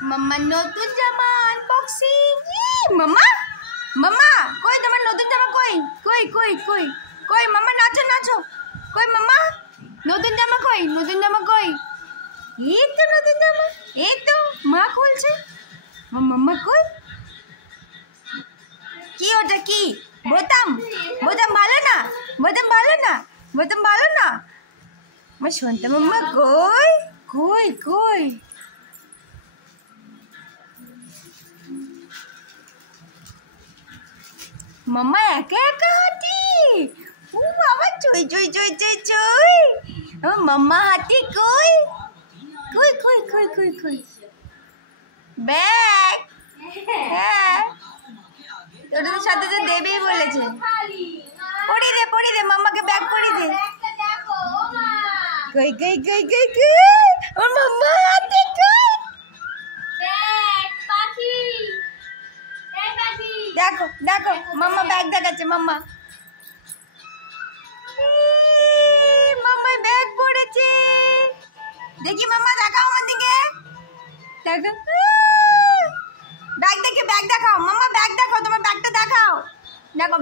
মাম্মা নতুন জামা আনবক্সিং। মাম্মা মাম্মা কই তোমার নতুন জামা? কই কই কই কই কই মাম্মা নাচো নাচো। কই মাম্মা নতুন জামা কই? নতুন জামা কই? এই তো নতুন জামা, এই তো মা খুলছে। মাম্মা কই? কি ওটা কি? বোতাম? বোতাম ভালো না, বোতাম ভালো না, বোতাম ভালো না। আমার শুনতে মাম্মা কই কই কই? মাম্মা একা একা হাঁটি। ও বাবা চই চই চই চই চই। আমার মাম্মা হাঁটি কই কই কই কই কই কই? ব্যাগ? হ্যাঁ তোদের সাথে তো দেবেই বলেছে। পড়ি দে মাম্মাকে ব্যাগ পড়ি দে। কই কই কই কই কই? ওর মাম্মা হাতে কই? দেখো দেখো মাম্মা ব্যাগ দেখাচ্ছে। মাম্মা মাম্মা ব্যাগ পড়েছে। দেখি মাম্মা দেখাও আমার দিকে, দেখো ব্যাগ দেখে ব্যাগ দেখাও। মাম্মা ব্যাগ দেখাও, তোমার ব্যাগটা দেখাও। দেখো